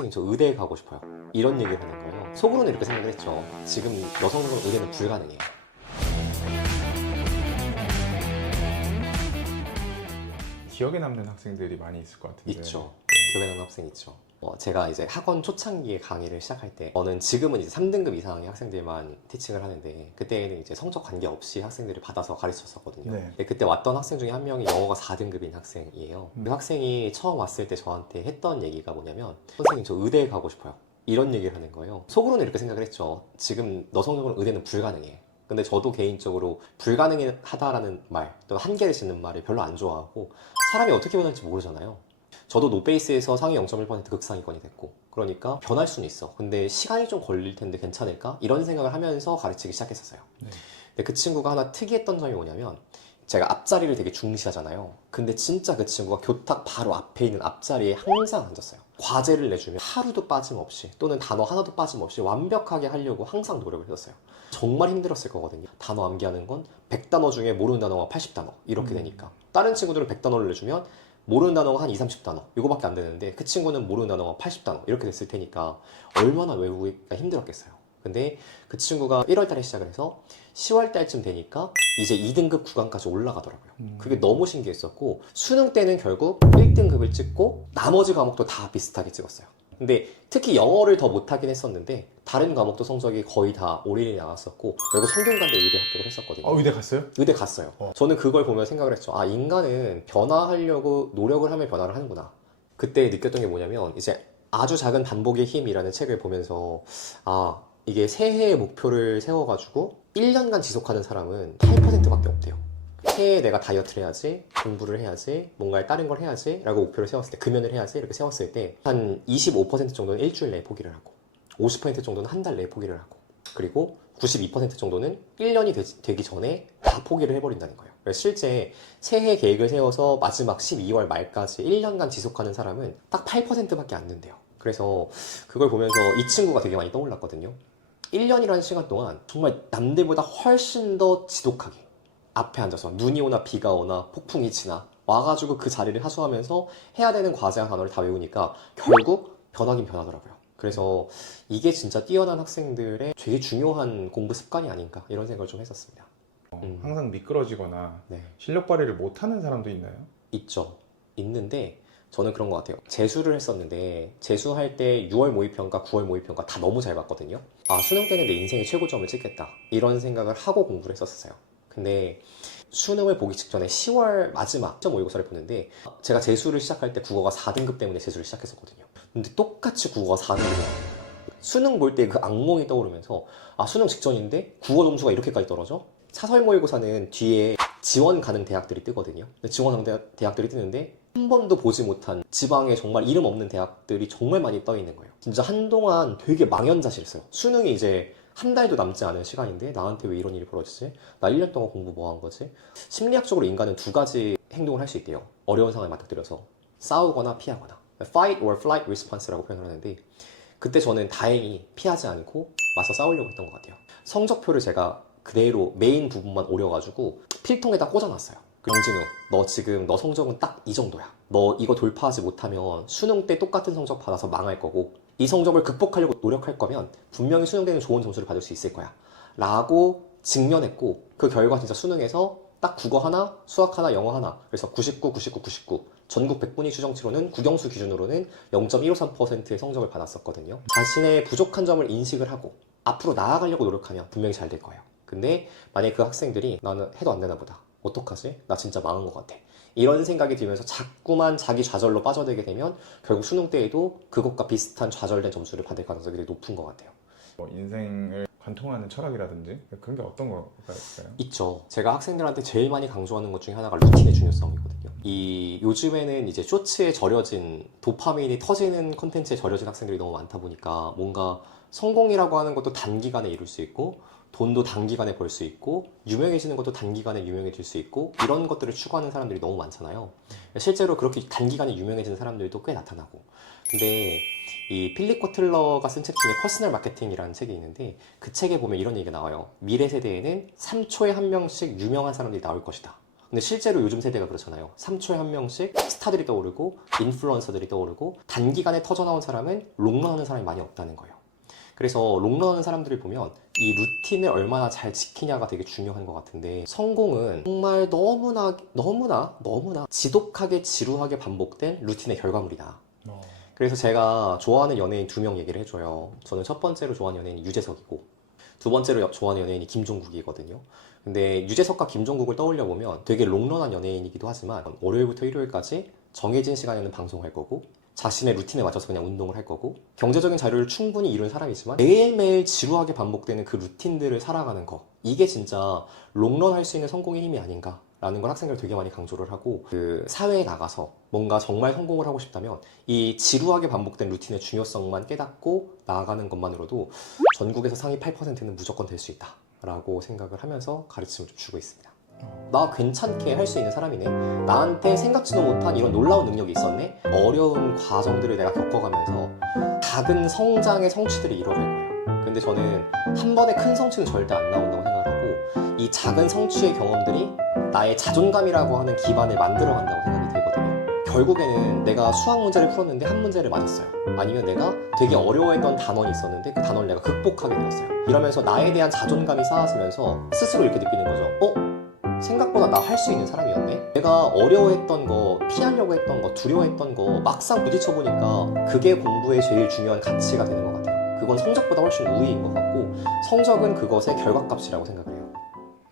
선생님 저 의대에 가고 싶어요, 이런 얘기를 하는 거예요. 속으로는 이렇게 생각을 했죠. 지금 여성적으로 의대는 불가능해요. 기억에 남는 학생들이 많이 있을 것 같은데. 있죠. 기억에 남는 학생 있죠. 제가 이제 학원 초창기에 강의를 시작할 때, 저는 지금은 이제 3등급 이상의 학생들만 티칭을 하는데, 그때는 이제 성적 관계없이 학생들을 받아서 가르쳤었거든요. 네. 근데 그때 왔던 학생 중에 한 명이 영어가 4등급인 학생이에요. 그 학생이 처음 왔을 때 저한테 했던 얘기가 뭐냐면, 선생님 저 의대에 가고 싶어요, 이런 얘기를 하는 거예요. 속으로는 이렇게 생각을 했죠. 지금 여성적으로 의대는 불가능해. 근데 저도 개인적으로 불가능하다라는 말, 또 한계를 짓는 말을 별로 안 좋아하고, 사람이 어떻게 변할지 모르잖아요. 저도 노베이스에서 상위 0.1% 극상위권이 됐고, 그러니까 변할 수는 있어. 근데 시간이 좀 걸릴 텐데 괜찮을까? 이런 생각을 하면서 가르치기 시작했었어요. 네. 근데 그 친구가 하나 특이했던 점이 뭐냐면, 제가 앞자리를 되게 중시하잖아요. 근데 진짜 그 친구가 교탁 바로 앞에 있는 앞자리에 항상 앉았어요. 과제를 내주면 하루도 빠짐없이, 또는 단어 하나도 빠짐없이 완벽하게 하려고 항상 노력을 했었어요. 정말 힘들었을 거거든요. 단어 암기하는 건 100단어 중에 모르는 단어가 80단어 이렇게 되니까. 다른 친구들은 100단어를 내주면 모르는 단어가 한 2, 30단어 이거밖에 안 되는데, 그 친구는 모르는 단어가 80단어 이렇게 됐을 테니까 얼마나 외우기가 힘들었겠어요. 근데 그 친구가 1월 달에 시작을 해서 10월 달쯤 되니까 이제 2등급 구간까지 올라가더라고요. 그게 너무 신기했었고, 수능 때는 결국 1등급을 찍고 나머지 과목도 다 비슷하게 찍었어요. 근데 특히 영어를 더 못하긴 했었는데, 다른 과목도 성적이 거의 다 올인이 나왔었고, 결국 성균관대 의대 합격을 했었거든요. 의대 갔어요? 의대 갔어요. 저는 그걸 보면 생각을 했죠. 아, 인간은 변화하려고 노력을 하면 변화를 하는구나. 그때 느꼈던 게 뭐냐면, 이제 아주 작은 반복의 힘이라는 책을 보면서, 아, 이게 새해의 목표를 세워가지고 1년간 지속하는 사람은 8%밖에 없대요. 새해에 내가 다이어트를 해야지, 공부를 해야지, 뭔가 다른 걸 해야지 라고 목표를 세웠을 때, 금연을 해야지 이렇게 세웠을 때 한 25% 정도는 일주일 내에 포기를 하고, 50% 정도는 한 달 내에 포기를 하고, 그리고 92% 정도는 1년이 되기 전에 다 포기를 해버린다는 거예요. 그래서 실제 새해 계획을 세워서 마지막 12월 말까지 1년간 지속하는 사람은 딱 8%밖에 안 된대요. 그래서 그걸 보면서 이 친구가 되게 많이 떠올랐거든요. 1년이라는 시간 동안 정말 남들보다 훨씬 더 지독하게 앞에 앉아서 눈이 오나 비가 오나 폭풍이 치나 와가지고 그 자리를 하수하면서 해야 되는 과제와 단어를 다 외우니까 결국 변하긴 변하더라고요. 그래서 이게 진짜 뛰어난 학생들의 되게 중요한 공부 습관이 아닌가, 이런 생각을 좀 했었습니다. 항상 미끄러지거나 네. 실력 발휘를 못하는 사람도 있나요? 있죠. 있는데 저는 그런 것 같아요. 재수를 했었는데, 재수할 때 6월 모의평가, 9월 모의평가 다 너무 잘 봤거든요. 아, 수능 때는 내 인생의 최고점을 찍겠다, 이런 생각을 하고 공부를 했었어요. 근데 수능을 보기 직전에 10월 마지막 시험 모의고사를 보는데, 제가 재수를 시작할 때 국어가 4등급 때문에 재수를 시작했었거든요. 근데 똑같이 국어가 4등급이에요. 수능 볼 때 그 악몽이 떠오르면서, 아, 수능 직전인데 국어 점수가 이렇게까지 떨어져? 사설 모의고사는 뒤에 지원 가능 대학들이 뜨거든요. 근데 지원 가능 대학들이 뜨는데 한 번도 보지 못한 지방에 정말 이름 없는 대학들이 정말 많이 떠 있는 거예요. 진짜 한동안 되게 망연자실했어요. 수능이 이제 한 달도 남지 않은 시간인데 나한테 왜 이런 일이 벌어지지? 나 1년 동안 공부 뭐 한 거지? 심리학적으로 인간은 두 가지 행동을 할 수 있대요. 어려운 상황에 맞닥뜨려서 싸우거나 피하거나. Fight or flight response라고 표현을 하는데, 그때 저는 다행히 피하지 않고 맞서 싸우려고 했던 것 같아요. 성적표를 제가 그대로 메인 부분만 오려가지고 필통에다 꽂아놨어요. 영진우, 너 지금 너 성적은 딱 이 정도야. 너 이거 돌파하지 못하면 수능 때 똑같은 성적 받아서 망할 거고, 이 성적을 극복하려고 노력할 거면 분명히 수능 때는 좋은 점수를 받을 수 있을 거야 라고 직면했고, 그 결과 진짜 수능에서 딱 국어 하나, 수학 하나, 영어 하나, 그래서 99, 99, 99 전국 100분위 추정치로는 국영수 기준으로는 0.153%의 성적을 받았었거든요. 자신의 부족한 점을 인식을 하고 앞으로 나아가려고 노력하면 분명히 잘 될 거예요. 근데 만약에 그 학생들이 나는 해도 안 되나 보다, 어떡하지? 나 진짜 망한 것 같아, 이런 생각이 들면서 자꾸만 자기 좌절로 빠져들게 되면 결국 수능 때에도 그것과 비슷한 좌절된 점수를 받을 가능성이 되게 높은 것 같아요. 인생을 관통하는 철학이라든지 그런 게 어떤 거가 있어요? 있죠. 제가 학생들한테 제일 많이 강조하는 것 중에 하나가 루틴의 중요성이거든요. 요즘에는 이제 쇼츠에 절여진, 도파민이 터지는 콘텐츠에 절여진 학생들이 너무 많다 보니까, 뭔가 성공이라고 하는 것도 단기간에 이룰 수 있고, 돈도 단기간에 벌 수 있고, 유명해지는 것도 단기간에 유명해질 수 있고, 이런 것들을 추구하는 사람들이 너무 많잖아요. 실제로 그렇게 단기간에 유명해지는 사람들도 꽤 나타나고. 근데 이 필립 코틀러가 쓴 책 중에 퍼스널 마케팅이라는 책이 있는데, 그 책에 보면 이런 얘기가 나와요. 미래 세대에는 3초에 한 명씩 유명한 사람들이 나올 것이다. 근데 실제로 요즘 세대가 그렇잖아요. 3초에 한 명씩 스타들이 떠오르고 인플루언서들이 떠오르고 단기간에 터져나온 사람은 롱런하는 사람이 많이 없다는 거예요. 그래서 롱런하는 사람들을 보면 이 루틴을 얼마나 잘 지키냐가 되게 중요한 것 같은데, 성공은 정말 너무나 지독하게 지루하게 반복된 루틴의 결과물이다. 그래서 제가 좋아하는 연예인 2명 얘기를 해줘요. 저는 첫 번째로 좋아하는 연예인이 유재석이고 두 번째로 좋아하는 연예인이 김종국이거든요. 근데 유재석과 김종국을 떠올려 보면 되게 롱런한 연예인이기도 하지만 월요일부터 일요일까지 정해진 시간에는 방송할 거고 자신의 루틴에 맞춰서 그냥 운동을 할 거고 경제적인 자유를 충분히 이룬 사람이지만 매일매일 지루하게 반복되는 그 루틴들을 살아가는 거, 이게 진짜 롱런 할 수 있는 성공의 힘이 아닌가 라는 걸 학생들 되게 많이 강조를 하고, 그 사회에 나가서 뭔가 정말 성공을 하고 싶다면 이 지루하게 반복된 루틴의 중요성만 깨닫고 나아가는 것만으로도 전국에서 상위 8%는 무조건 될 수 있다 라고 생각을 하면서 가르침을 좀 주고 있습니다. 나 괜찮게 할 수 있는 사람이네, 나한테 생각지도 못한 이런 놀라운 능력이 있었네, 어려운 과정들을 내가 겪어가면서 작은 성장의 성취들이 이루어질 거예요. 근데 저는 한 번에 큰 성취는 절대 안 나온다고 생각을 하고, 이 작은 성취의 경험들이 나의 자존감이라고 하는 기반을 만들어간다고 생각이 들거든요. 결국에는 내가 수학 문제를 풀었는데 한 문제를 맞았어요. 아니면 내가 되게 어려워했던 단원이 있었는데 그 단원을 내가 극복하게 되었어요. 이러면서 나에 대한 자존감이 쌓아지면서 스스로 이렇게 느끼는 거죠. 생각보다 나 할 수 있는 사람이었네? 내가 어려워했던 거, 피하려고 했던 거, 두려워했던 거 막상 부딪혀보니까 그게 공부의 제일 중요한 가치가 되는 것 같아요. 그건 성적보다 훨씬 우위인 것 같고 성적은 그것의 결과값이라고 생각을 해요.